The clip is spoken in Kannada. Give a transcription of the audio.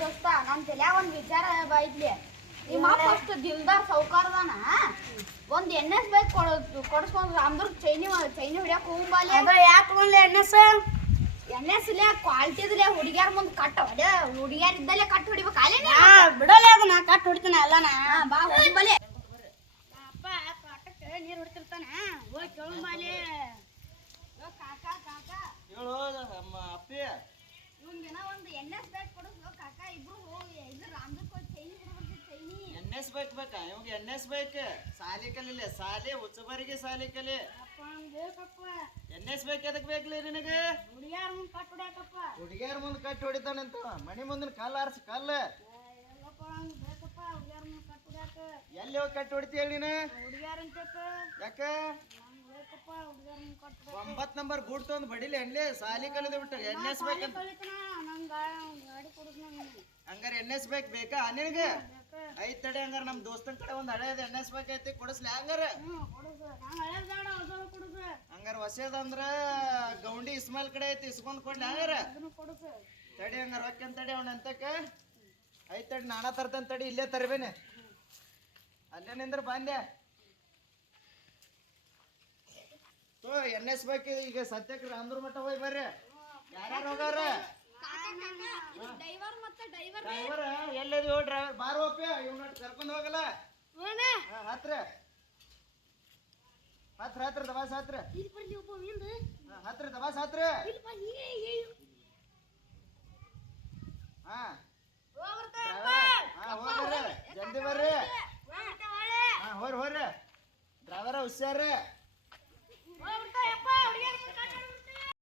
ದೋಸ್ತ ನನ್ ತಲ್ಯಾಗ ಒಂದ್ ವಿಚಾರ ಬೈದ್ಲಿ ನಿಮ್ಮ ಅಪ್ಪ ಅಷ್ಟು ದಿಲ್ದಾರ್ ಸೌಕಾರದಾನ ಒಂದ್ NS ಬೈಕ್ ಕೊಡಿಸ್ಕೊಂಡ್ ಅಂದ್ರ ಚೈನಿ ಹೊಡ್ಯಾಕ ಹೋಗ್ಬಾಲಿ ಯಾಕೆ ತಗೊಂಡ್ಲಿ NS ಇಲ್ಲೇ ಕ್ವಾಲಿಟಿ ಇದ್ಲೆ ಹುಡುಗ್ಯಾರ ಮುಂದ್ ಕಟ್ ಹೊಡೆ ಹುಡುಗ್ಯಾರ ಇದ್ದಲ್ಲೇ ಕಟ್ ಹೊಡಿಬೇಕು ಅಲ್ಲೇ ಬಿಡಲ್ಲ ಅದನ್ನ ಕಟ್ ಹೊಡಿತಾನ ಎಲ್ಲನ ಬಾ ಹೋಗ್ಬಾಲಿ ಅಪ್ಪ ಕಾಟಕ್ಕೆ ನೀರು ಹೊಡಿತಿರ್ತಾನ ಹೋಗಿ ಕೇಳಂಬಾಲಿ ಕಾಕಾ ಕಾಕಾ ಹೇಳು ಅಪ್ಪಿ ಇವಂಗೇನ ಒಂದ್ NS ಬೈಕ್ ಕೊಡಿಸ್ಬೇಕು ಕಾಕಾ ಇಬ್ರು ಹೋಗಿ ಇದು ರಾಮದುರ್ಗ ಚೈನಿ ಹಿಡ್ಬಿಡ್ತೀವಿ ಚೈನಿ NS ಬೈಕ್ ಬೇಕಾ ಇವಾಗ NS ಬೈಕ್ ಸಾಲಿ ಕಲಿಲೆ ಸಾಲಿ ಉಚ್ಚಬರಿಗೆ ಸಾಲಿ ಕಲಿ ಅಪ್ಪ ಬೇಕಪ್ಪ NS ಬೈಕ್ ಎದಕ್ ಬೇಕಲಿ ನಿನಗೆ ಹುಡುಗ್ಯಾರ ಮುಂದೆ ಕಟ್ ಹೊಡ್ಯಾಕಪ್ಪ ಹುಡುಗಿಯರ ಮುಂದೆ ಕಟ್ಟಿ ಹೊಡಿತಾನಂತ ಮನಿ ಮುಂದಿನ ಕಲ್ಲು ಆರ್ಸಿ ಕಲ್ಲು ಎಲ್ಲಪ್ಪ ಬೇಕಪ್ಪ ಹುಡುಗ್ಯಾರ ಮುಂದೆ ಕಟ್ ಹೊಡ್ಯಾಕ ಎಲ್ಲಿ ಹೋಗಿ ಕಟ್ಟಿ ಹೊಡಿತಿ ಹೇಳಿ ನೀನು ಹುಡುಗ್ಯಾರ ಅಂತಕ್ಕ ಯಾಕ ನಂಗೆ ಬೇಕಪ್ಪ ಹುಡುಗ್ಯಾರ ಮುಂದೆ ಕಟ್ 9 ನಂಬರ್ ಬೂಟ್ ತೊಂದು ಬಡಿಲಿ ಎಣ್ಣೆ ಸಾಲಿ ಕಲಿದು ಬಿಟ್ಟು NS ಬೈಕ್ ಅಂತ ನಂಗೆ ಗಾಡಿ ಕೊಡಿಸ್ ಹಂಗಾರೆ NS ಬೈಕ್ ಬೇಕಾ ನಿನಗೆ ಐತ್ ತಡೆ ಹಂಗಾರ ನಮ್ ದೋಸ್ತನ ಕಡೆ ಒಂದ್ ಹಳೇದ NS ಬೈಕ್ ಐತಿ ಕೊಡಿಸ್ಲಿ ಹಂಗಾರ ಹಂಗಾರ ಹೊಸದಂದ್ರ ಗೌಂಡಿ ಇಸ್ಮಾಲ್ ಕಡೆ ಐತಿ ಇಸ್ಕೊಂಡ್ ಕೊಡ್ಲಿ ಹಂಗಾರ ತಡಿ ಹಂಗಾರ ಹೊಕ್ಕನ್ ತಡಿ ಅವ್ನ ಅಂತಕ್ಕ ಐತ್ ತಡಿ ನಾನಾ ತರ್ತೇನೆ ತಡಿ ಇಲ್ಲೇ ತರ್ಬೇನೆ ಅಲ್ಲೇ ನಿಂದ್ರ ಬಂದೆ ತೋ NS ಬೈಕ್ ಈಗ ಸದ್ಯಕ್ಕೆ ರಾಮದುರ್ಗ ಮಠ ಹೋಗಿ ಬರ್ರಿ ಯಾರ್ಯಾರು ಹೋಗಾರ ಡ್ರೈವರ್ ಮತ್ತೆ ಡ್ರೈವರ್ ಡ್ರೈವರ್ ಎಲ್ಲದಿ ಹೋ ಡ್ರೈವರ್ ಬಾರೋ ಅಪ್ಪಿ ಇವ್ನ ಕರ್ಕೊಂಡು ಹೋಗಲ್ಲ ಹತ್ರ ಹತ್ರ ಹತ್ರ ದವಾಸ್ ಹತ್ರ ಹತ್ರ ದವಾಸ್ ಹತ್ರ ಹಾ ಹೋಗ್ಬರ್ರಿ ಜಲ್ದಿ ಬರ್ರಿ ಹಾ ಹೋರ್ರಿ ಡ್ರೈವರ ಹುಷಾರ್ರಿ